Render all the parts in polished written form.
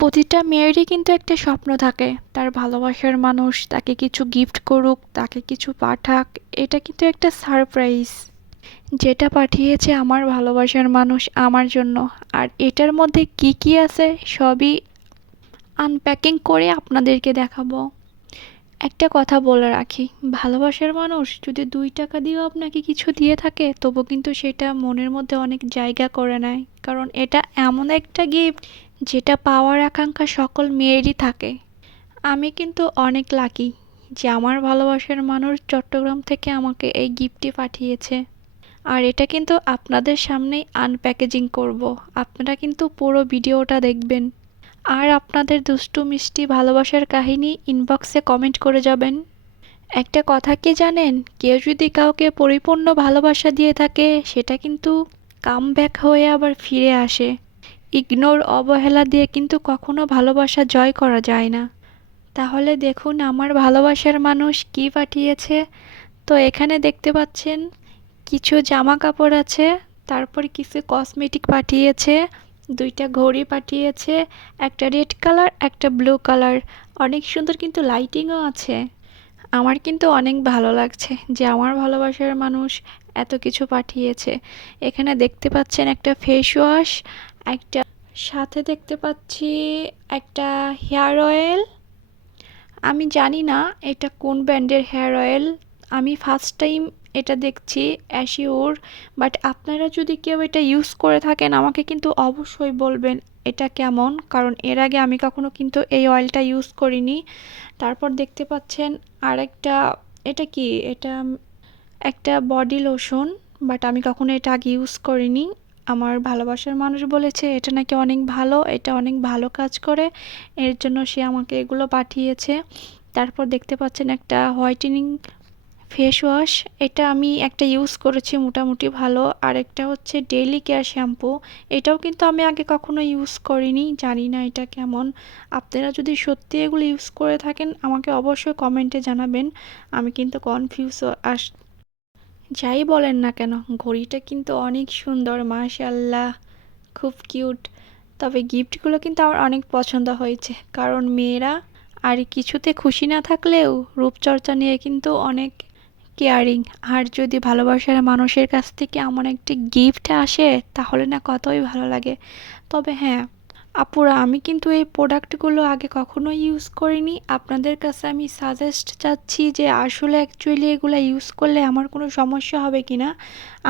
প্রতিটা মেয়েরই কিন্তু একটা স্বপ্ন থাকে, তার ভালোবাসার মানুষ তাকে কিছু গিফট করুক, তাকে কিছু পাঠাক। এটা কিন্তু একটা সারপ্রাইজ যেটা পাঠিয়েছে আমার ভালোবাসার মানুষ আমার জন্য। আর এটার মধ্যে কি কি আছে সবই আনপ্যাকিং করে আপনাদেরকে দেখাবো। একটা কথা বলে রাখি, ভালোবাসার মানুষ যদি 2 টাকা দিয়েও আপনাকে কিছু দিয়ে থাকে তবু কিন্তু সেটা মনের মধ্যে অনেক জায়গা করে নেয়, কারণ এটা এমন একটা গিফট যেটা পাওয়ার আকাঙ্ক্ষা সকল মেয়েরই থাকে। আমি কিন্তু অনেক লাকি যে আমার ভালোবাসার মানুষ চট্টগ্রাম থেকে আমাকে এই গিফটটি পাঠিয়েছে। আর এটা কিন্তু আপনাদের সামনেই আনপ্যাকেজিং করব। আপনারা কিন্তু পুরো ভিডিওটা দেখবেন। আর আপনাদের দুষ্টু মিষ্টি ভালোবাসার কাহিনী ইনবক্সে কমেন্ট করে যাবেন। একটা কথা কি জানেন, কেউ যদি কাউকে পরিপূর্ণ ভালোবাসা দিয়ে থাকে সেটা কিন্তু কামব্যাক হয়ে আবার ফিরে আসে। ইগনোর অবহেলা দিয়ে কিন্তু কখনো ভালোবাসা জয় করা যায় না। তাহলে দেখুন আমার ভালোবাসার মানুষ কি পাঠিয়েছে। তো এখানে দেখতে পাচ্ছেন কিছু জামা কাপড় আছে, তারপর কিছু কসমেটিক পাঠিয়েছে, 2টা ঘড়ি পাঠিয়েছে, একটা রেড কালার একটা ব্লু কালার। অনেক সুন্দর কিন্তু লাইটিংও আছে। আমার কিন্তু অনেক ভালো লাগছে যে আমার ভালোবাসার মানুষ এত কিছু পাঠিয়েছে। এখানে দেখতে পাচ্ছেন একটা ফেস ওয়াশ, একটা সাথে দেখতে পাচ্ছি একটা হেয়ার অয়েল। আমি জানি না এটা কোন ব্র্যান্ডের হেয়ার অয়েল, আমি ফার্স্ট টাইম এটা দেখছি অ্যাশিওর। বাট আপনারা যদি কেউ এটা ইউজ করে থাকেন আমাকে কিন্তু অবশ্যই বলবেন এটা কেমন, কারণ এর আগে আমি কখনো কিন্তু এই অয়েলটা ইউজ করিনি। তারপর দেখতে পাচ্ছেন আরেকটা, এটা কি, এটা একটা বডি লোশন, বাট আমি কখনো এটা আগে ইউজ করিনি। আমার ভালোবাসার মানুষ বলেছে এটা নাকি অনেক ভালো, এটা অনেক ভালো কাজ করে, এর জন্য সে আমাকে এগুলো পাঠিয়েছে। তারপর দেখতে পাচ্ছেন একটা হোয়াইটেনিং ফেস ওয়াশ, এটা আমি একটা ইউজ করেছি মোটামুটি ভালো। আর একটা হচ্ছে ডেইলি কেয়ার শ্যাম্পু, এটাও কিন্তু আমি আগে কখনো ইউজ করিনি, জানি না এটা কেমন। আপনারা যদি সত্যি এগুলো ইউজ করে থাকেন আমাকে অবশ্যই কমেন্টে জানাবেন, আমি কিন্তু কনফিউজ যাই বলেন না কেন ঘড়িটা কিন্তু অনেক সুন্দর, মাশাআল্লাহ, খুব কিউট। তবে গিফটগুলো কিন্তু আমার অনেক পছন্দ হয়েছে, কারণ মেয়েরা আর কিছুতে খুশি না থাকলেও রূপচর্চা নিয়ে কিন্তু অনেক কেয়ারিং। আর যদি ভালোবাসার মানুষের কাছ থেকে এমন একটি গিফট আসে তাহলে না কতই ভালো লাগে। তবে হ্যাঁ আপুরা, আমি কিন্তু এই প্রোডাক্টগুলো আগে কখনো ইউজ করিনি, আপনাদের কাছে আমি সাজেস্ট চাচ্ছি যে আসলে অ্যাকচুয়ালি এগুলো ইউজ করলে আমার কোনো সমস্যা হবে কি না।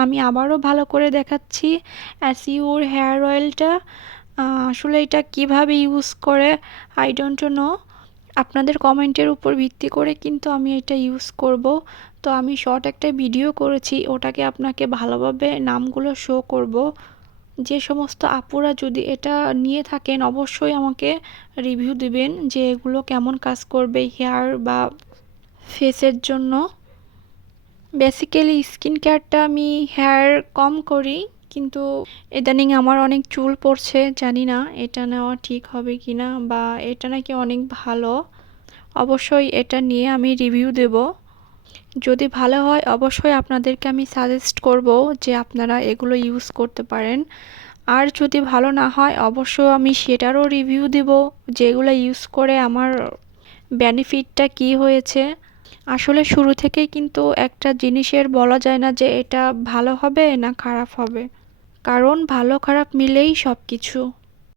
আমি আবারও ভালো করে দেখাচ্ছি অ্যাসিওর হেয়ার অয়েলটা। আসলে এটা কিভাবে ইউজ করে আই ডোন্ট নো, আপনাদের কমেন্টের উপর ভিত্তি করে কিন্তু আমি এটা ইউজ করব। তো আমি শর্ট একটা ভিডিও করেছি, ওটাকে আপনাকে ভালোভাবে নামগুলো শো করব। যে সমস্ত আপুরা যদি এটা নিয়ে থাকেন অবশ্যই আমাকে রিভিউ দিবেন যে এগুলো কেমন কাজ করবে হেয়ার বা ফেসের জন্য। বেসিক্যালি স্কিন কেয়ারটা আমি হেয়ার কম করি, কিন্তু ইদানিং আমার অনেক চুল পড়ছে, জানি না এটা নেওয়া ঠিক হবে কি না, বা এটা নাকি অনেক ভালো। অবশ্যই এটা নিয়ে আমি রিভিউ দেব, যদি ভালো হয় অবশ্যই আপনাদেরকে আমি সাজেস্ট করব যে আপনারা এগুলো ইউজ করতে পারেন। আর যদি ভালো না হয় অবশ্য আমি সেটারও রিভিউ দেব, যেগুলো ইউজ করে আমার বেনিফিটটা কি হয়েছে। আসলে শুরু থেকেই কিন্তু একটা জিনিসের বলা যায় না যে এটা ভালো হবে না খারাপ হবে, কারণ ভালো খারাপ মিলেই সব কিছু।